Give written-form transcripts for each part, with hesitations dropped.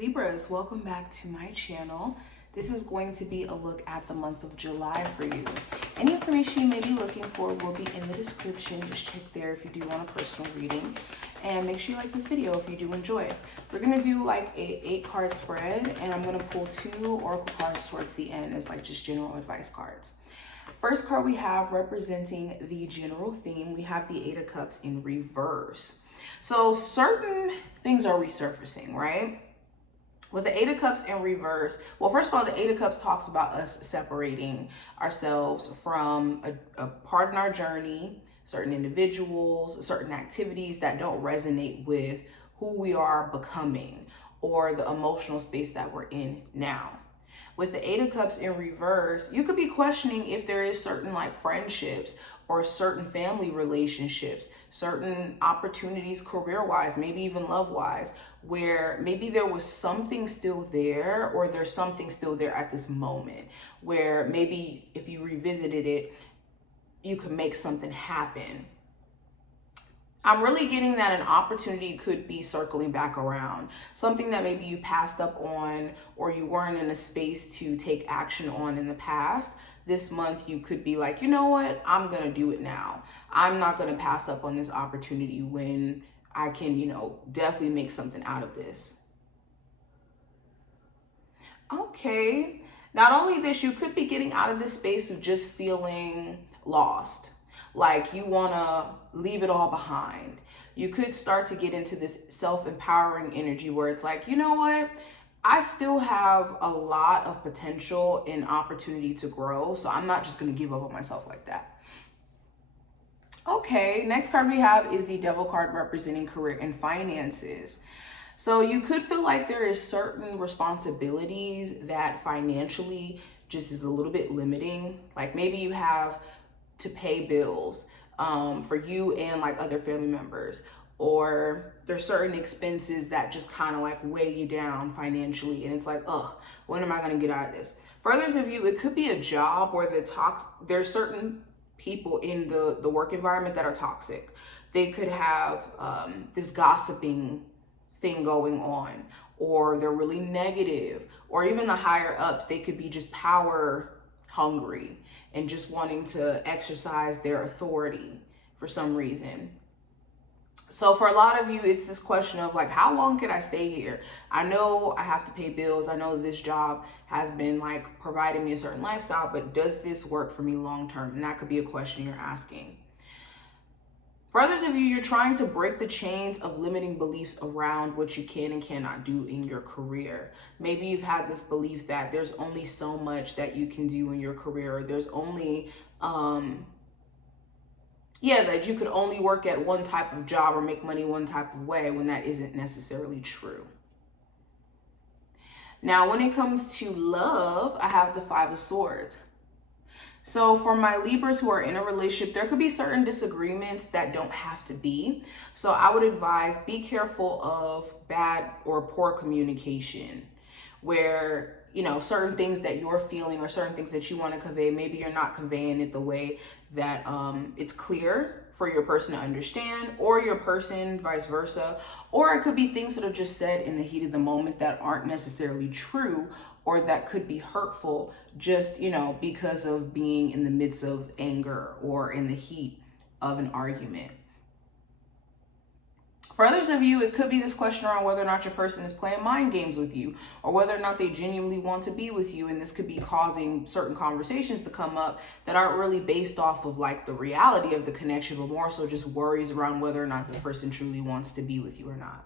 Libras, welcome back to my channel. This is going to be a look at the month of July for you. Any information you may be looking for will be in the description. Just check there if you do want a personal reading. And make sure you like this video if you do enjoy it. We're going to do like a 8-card spread, and I'm going to pull 2 oracle cards towards the end as like just general advice cards. First card we have representing the general theme, we have the 8 of Cups in reverse. So certain things are resurfacing, right? With the 8 of Cups in reverse, well, first of all, the 8 of Cups talks about us separating ourselves from a part in our journey, certain individuals, certain activities that don't resonate with who we are becoming or the emotional space that we're in now. With the 8 of Cups in reverse, you could be questioning if there is certain like friendships or certain family relationships, certain opportunities career-wise, maybe even love-wise, where maybe there was something still there or there's something still there at this moment where maybe if you revisited it, you could make something happen. I'm really getting that an opportunity could be circling back around. Something that maybe you passed up on or you weren't in a space to take action on in the past. This month you could be like, you know what, I'm going to do it now. I'm not going to pass up on this opportunity when I can, definitely make something out of this. Okay. Not only this, you could be getting out of this space of just feeling lost. Like you want to leave it all behind. You could start to get into this self-empowering energy where it's like, you know what? I still have a lot of potential and opportunity to grow. So I'm not just going to give up on myself like that. Okay, next card we have is the Devil card representing career and finances. So you could feel like there is certain responsibilities that financially just is a little bit limiting. Like maybe you have to pay bills for you and like other family members, or there's certain expenses that just kind of like weigh you down financially, and it's like, oh, when am I going to get out of this? For others of you, it could be a job where there's certain people in the work environment that are toxic. They could have this gossiping thing going on, or they're really negative, or even the higher ups, they could be just power hungry and just wanting to exercise their authority for some reason. So for a lot of you, it's this question of like, how long can I stay here? I know I have to pay bills. I know this job has been like providing me a certain lifestyle, but does this work for me long term? And that could be a question you're asking. For others of you, you're trying to break the chains of limiting beliefs around what you can and cannot do in your career. Maybe you've had this belief that there's only so much that you can do in your career, or there's only, that you could only work at one type of job or make money one type of way, when that isn't necessarily true. Now, when it comes to love, I have the 5 of Swords. So for my Libras who are in a relationship, there could be certain disagreements that don't have to be. So I would advise, be careful of bad or poor communication where, certain things that you're feeling or certain things that you want to convey, maybe you're not conveying it the way that it's clear for your person to understand, or your person vice versa. Or it could be things that are just said in the heat of the moment that aren't necessarily true, or that could be hurtful just, because of being in the midst of anger or in the heat of an argument. For others of you, it could be this question around whether or not your person is playing mind games with you, or whether or not they genuinely want to be with you. And this could be causing certain conversations to come up that aren't really based off of like the reality of the connection, but more so just worries around whether or not this person truly wants to be with you or not.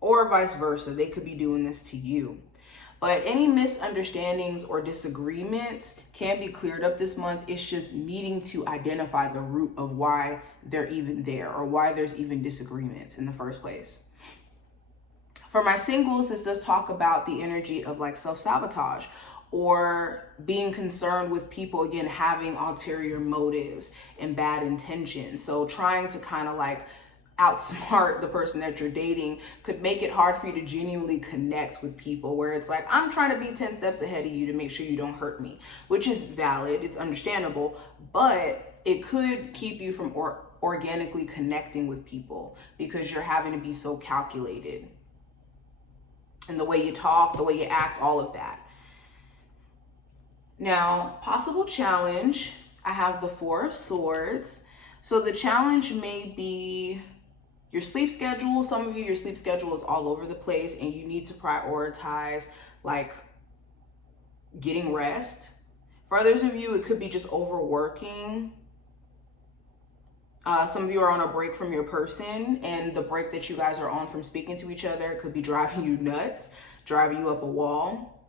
Or vice versa, they could be doing this to you. But any misunderstandings or disagreements can be cleared up this month. It's just needing to identify the root of why they're even there, or why there's even disagreements in the first place. For my singles, this does talk about the energy of like self-sabotage, or being concerned with people, again, having ulterior motives and bad intentions. So trying to kind of like outsmart the person that you're dating could make it hard for you to genuinely connect with people, where it's like, I'm trying to be 10 steps ahead of you to make sure you don't hurt me, which is valid, it's understandable, but it could keep you from organically connecting with people because you're having to be so calculated. and the way you talk, the way you act, all of that. Now, possible challenge, I have the Four of Swords. So the challenge may be your sleep schedule. Some of you, your sleep schedule is all over the place and you need to prioritize like getting rest. For others of you, it could be just overworking. Some of you are on a break from your person, and the break that you guys are on from speaking to each other could be driving you nuts, driving you up a wall.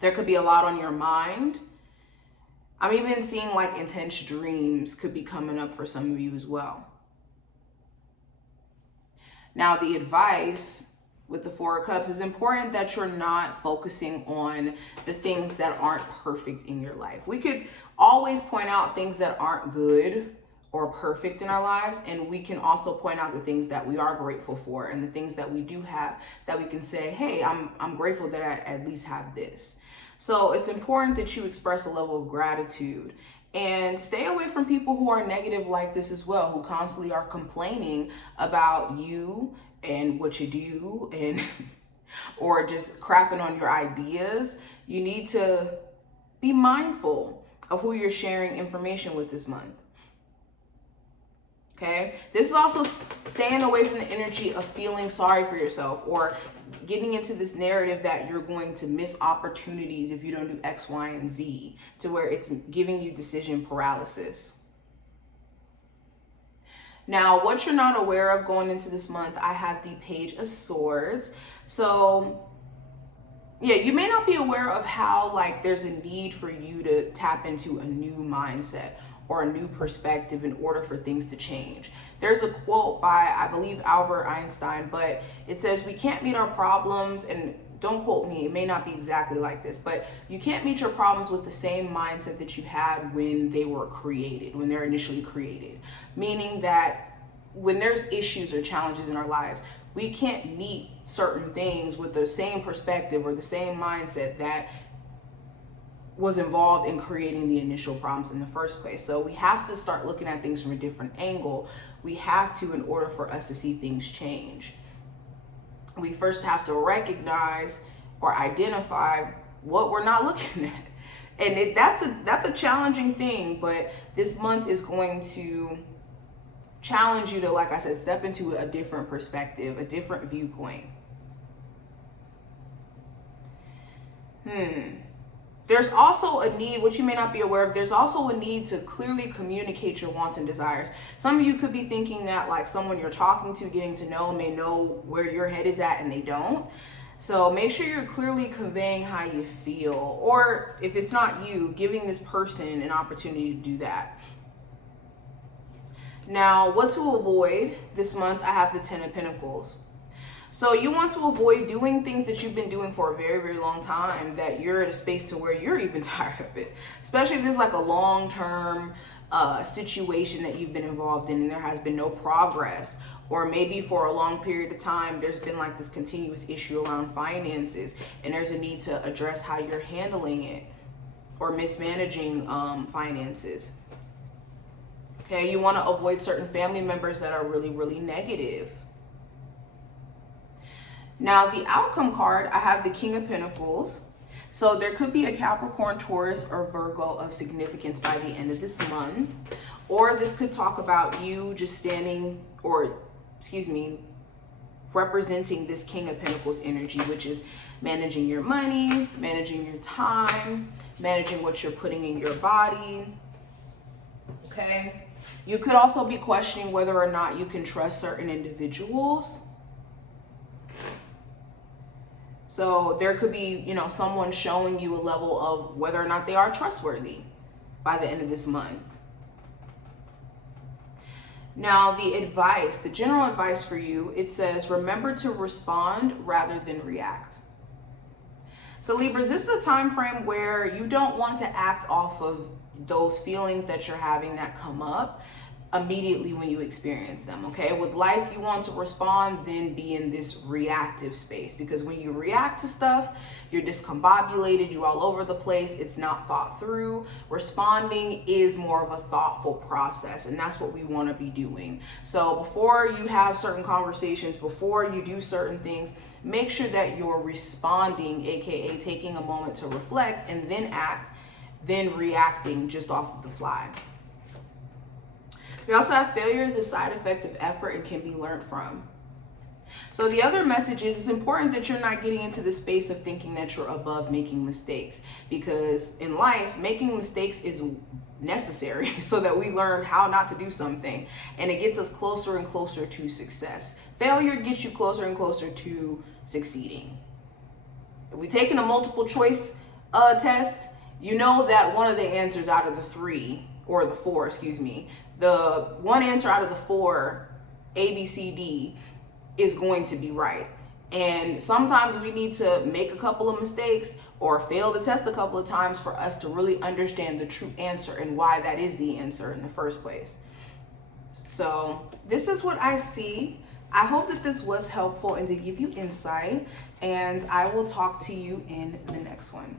There could be a lot on your mind. I'm even seeing like intense dreams could be coming up for some of you as well. Now, the advice with the Four of Cups is important that you're not focusing on the things that aren't perfect in your life. We could always point out things that aren't good or perfect in our lives, and we can also point out the things that we are grateful for and the things that we do have that we can say, hey, I'm grateful that I at least have this. So it's important that you express a level of gratitude and stay away from people who are negative like this as well, who constantly are complaining about you and what you do and or just crapping on your ideas. You need to be mindful of who you're sharing information with this month. Okay, this is also staying away from the energy of feeling sorry for yourself or getting into this narrative that you're going to miss opportunities if you don't do X, Y, and Z, to where it's giving you decision paralysis. Now, what you're not aware of going into this month, I have the Page of Swords. So yeah, you may not be aware of how like there's a need for you to tap into a new mindset or a new perspective in order for things to change. There's a quote by, I believe, Albert Einstein, but it says, we can't meet our problems, and don't quote me, it may not be exactly like this, but you can't meet your problems with the same mindset that you had when they were created, when they're initially created. Meaning that when there's issues or challenges in our lives, we can't meet certain things with the same perspective or the same mindset that was involved in creating the initial problems in the first place. So we have to start looking at things from a different angle. We have to, in order for us to see things change. We first have to recognize or identify what we're not looking at. And that's a challenging thing, but this month is going to challenge you to, like I said, step into a different perspective, a different viewpoint. There's also a need, which you may not be aware of, there's also a need to clearly communicate your wants and desires. Some of you could be thinking that like someone you're talking to, getting to know, may know where your head is at and they don't. So make sure you're clearly conveying how you feel, or if it's not you, giving this person an opportunity to do that. Now, what to avoid this month, I have the Ten of Pentacles. So you want to avoid doing things that you've been doing for a very, very long time, that you're in a space to where you're even tired of it. Especially if this is like a long-term situation that you've been involved in and there has been no progress. Or maybe for a long period of time, there's been like this continuous issue around finances and there's a need to address how you're handling it or mismanaging finances. Okay, you want to avoid certain family members that are really, really negative. Now, the outcome card, I have the King of Pentacles. So there could be a Capricorn, Taurus, or Virgo of significance by the end of this month. Or this could talk about you just standing, or excuse me, representing this King of Pentacles energy, which is managing your money, managing your time, managing what you're putting in your body. Okay. You could also be questioning whether or not you can trust certain individuals. So there could be, you know, someone showing you a level of whether or not they are trustworthy by the end of this month. Now, the advice, the general advice for you, it says, remember to respond rather than react. So Libras, this is a time frame where you don't want to act off of those feelings that you're having that come up. immediately when you experience them. Okay, with life, you want to respond, then be in this reactive space, because when you react to stuff, you're discombobulated, you're all over the place, it's not thought through. Responding is more of a thoughtful process, and that's what we want to be doing. So before you have certain conversations, before you do certain things, make sure that you're responding, aka taking a moment to reflect and then act, then reacting just off of the fly. We also have failure is a side effect of effort and can be learned from. So the other message is it's important that you're not getting into the space of thinking that you're above making mistakes, because in life, making mistakes is necessary so that we learn how not to do something, and it gets us closer and closer to success. Failure gets you closer and closer to succeeding. If we take in a multiple choice test, you know that one of the answers out of the three, or the four, excuse me, the one answer out of the four, A, B, C, D, is going to be right. And sometimes we need to make a couple of mistakes or fail the test a couple of times for us to really understand the true answer and why that is the answer in the first place. So this is what I see. I hope that this was helpful and to give you insight, and I will talk to you in the next one.